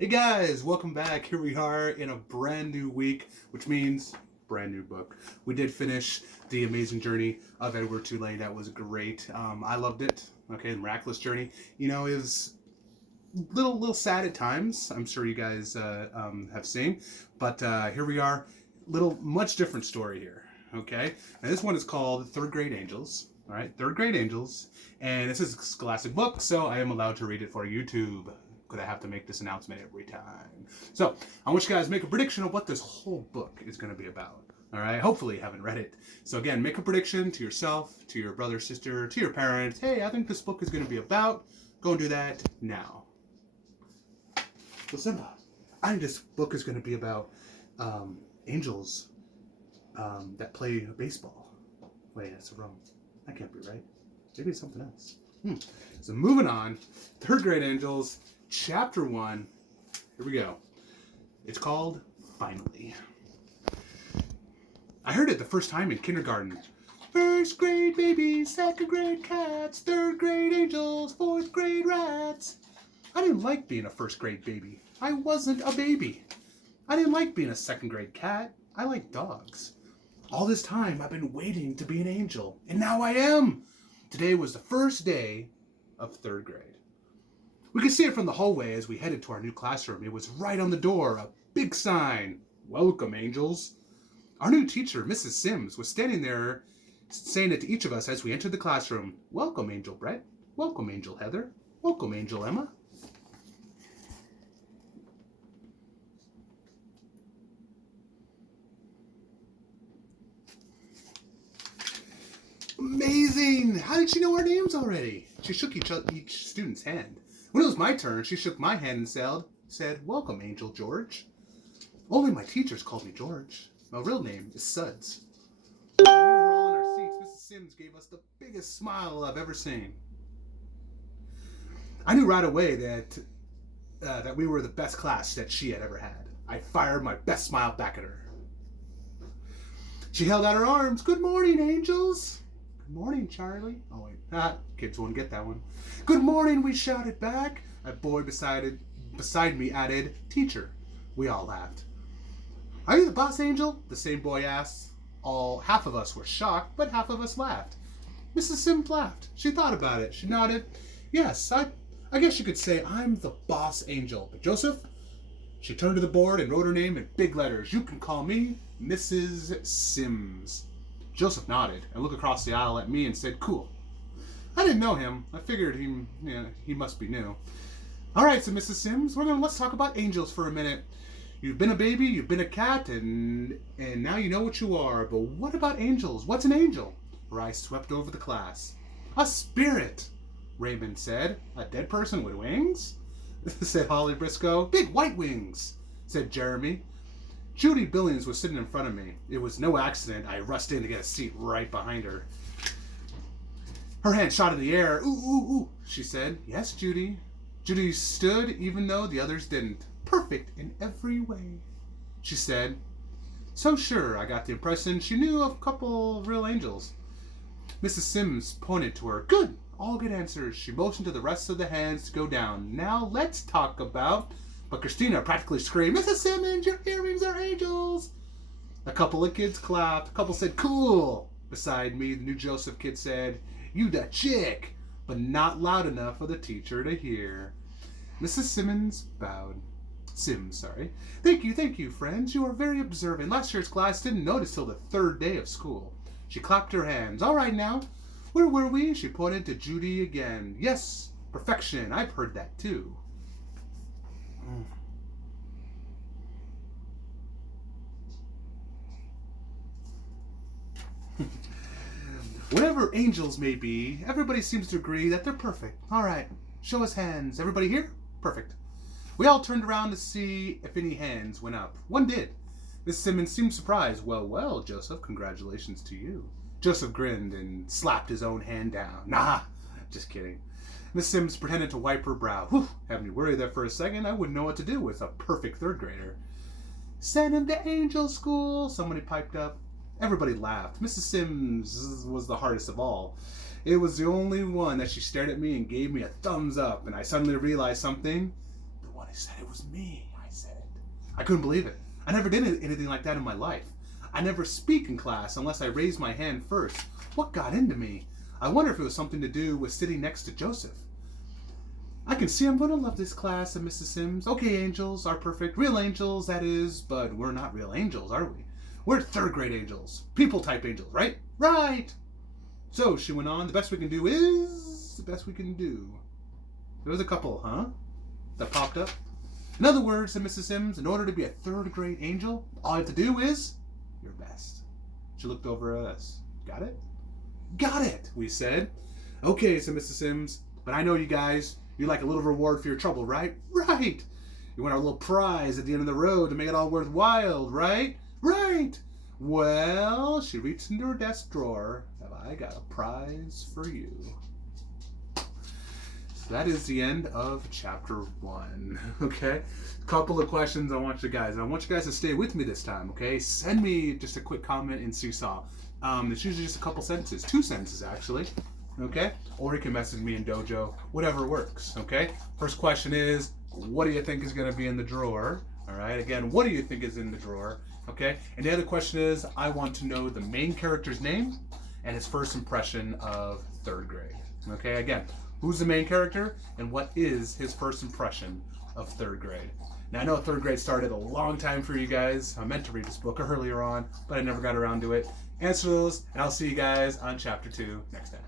Hey guys, welcome back. Here we are in a brand new week, which means brand new book. We did finish The Amazing Journey of Edward Tulane. That was great. I loved it. Okay, the miraculous journey. It was little sad at times. I'm sure you guys have seen, but here we are. Much different story here. Okay, and this one is called Third Grade Angels. All right, Third Grade Angels, and this is a scholastic book, so I am allowed to read it for YouTube. Because I have to make this announcement every time. So I want you guys to make a prediction of what this whole book is going to be about. All right. Hopefully you haven't read it. So again, make a prediction to yourself, to your brother, sister, to your parents. Hey, I think this book is going to be about. Go and do that now. So Simba, I think this book is going to be about angels that play baseball. Wait, that's wrong. That can't be right. Maybe it's something else. So moving on, Third Grade Angels. Chapter 1, here we go. It's called Finally. I heard it the first time in kindergarten. First grade babies, second grade cats, third grade angels, fourth grade rats. I didn't like being a first grade baby. I wasn't a baby. I didn't like being a second grade cat. I like dogs. All this time I've been waiting to be an angel, and now I am. Today was the first day of third grade. We could see it from the hallway as we headed to our new classroom. It was right on the door, a big sign, "Welcome, Angels." Our new teacher, Mrs. Sims, was standing there saying it to each of us as we entered the classroom. "Welcome, Angel Brett. Welcome, Angel Heather. Welcome, Angel Emma." Amazing! How did she know our names already? She shook each student's hand. When it was my turn, she shook my hand and said, "Welcome, Angel George." Only my teachers called me George. My real name is Suds. When we were all in our seats, Mrs. Sims gave us the biggest smile I've ever seen. I knew right away that we were the best class that she had ever had. I fired my best smile back at her. She held out her arms. "Good morning, angels." "Good morning, Charlie." Oh, wait. Kids won't get that one. "Good morning," we shouted back. A boy beside me added, "Teacher." We all laughed. "Are you the boss angel?" the same boy asked. Half of us were shocked, but half of us laughed. Mrs. Sims laughed. She thought about it. She nodded. "Yes, I guess you could say I'm the boss angel. But Joseph?" She turned to the board and wrote her name in big letters. "You can call me Mrs. Sims." Joseph nodded and looked across the aisle at me and said, "Cool." I didn't know him. I figured he must be new. "All right," said Mrs. Sims. Let's talk about angels for a minute. You've been a baby, you've been a cat, and now you know what you are. But what about angels? What's an angel?" Her eyes swept over the class. "A spirit," Raymond said. "A dead person with wings?" said Holly Briscoe. "Big white wings," said Jeremy. Judy Billings was sitting in front of me. It was no accident I rushed in to get a seat right behind her. Her hand shot in the air. "Ooh, ooh, ooh," she said. "Yes, Judy." Judy stood even though the others didn't. "Perfect in every way," she said. So sure, I got the impression she knew of a couple of real angels. Mrs. Sims pointed to her. "Good. All good answers." She motioned to the rest of the hands to go down. "Now let's talk about..." But Christina practically screamed, "Mrs. Simmons, your earrings are angels!" A couple of kids clapped. A couple said, "Cool." Beside me, the new Joseph kid said, "You da chick," but not loud enough for the teacher to hear. Mrs. Sims bowed. "Thank you, friends. You are very observant. Last year's class didn't notice till the third day of school." She clapped her hands. "All right now. Where were we?" She pointed to Judy again. "Yes, perfection. I've heard that too." Whatever angels may be, everybody seems to agree that they're perfect. All right, show us hands. Everybody here? Perfect. We all turned around to see if any hands went up. One did. Miss Simmons seemed surprised. Well, Joseph, congratulations to you." Joseph grinned and slapped his own hand down. "Nah, just kidding." Miss Sims pretended to wipe her brow. "Whew, had me worried there for a second. I wouldn't know what to do with a perfect third grader." "Send him to angel school," somebody piped up. Everybody laughed. Mrs. Sims was the hardest of all. It was the only one that she stared at me and gave me a thumbs up, and I suddenly realized something. one. He said, it was me, I said. I couldn't believe it. I never did anything like that in my life. I never speak in class unless I raise my hand first. What got into me? I wonder if it was something to do with sitting next to Joseph. I can see I'm going to love this class, said Mrs. Sims. Okay, angels are perfect. Real angels, that is, but we're not real angels, are we? We're third grade angels. People type angels, right? Right! So, she went on, the best we can do is the best we can do. There was a couple, huh? That popped up. In other words, said Mrs. Sims, in order to be a third grade angel, all you have to do is your best. She looked over at us. Got it? Got it, we said. Okay, said Mrs. Sims, but I know you guys, you like a little reward for your trouble, right? Right! You want our little prize at the end of the road to make it all worthwhile, right? Right! Well, she reached into her desk drawer. Have I got a prize for you? So that is the end of chapter 1. Okay? Couple of questions I want you guys to stay with me this time, okay? Send me just a quick comment in Seesaw. It's usually just a couple sentences, 2 sentences actually, okay? Or you can message me in Dojo, whatever works, okay? First question is, what do you think is going to be in the drawer? All right, again, what do you think is in the drawer? Okay, and the other question is, I want to know the main character's name and his first impression of third grade. Okay, again, who's the main character and what is his first impression of third grade? Now, I know third grade started a long time for you guys. I meant to read this book earlier on, but I never got around to it. Answer those, and I'll see you guys on chapter 2 next time.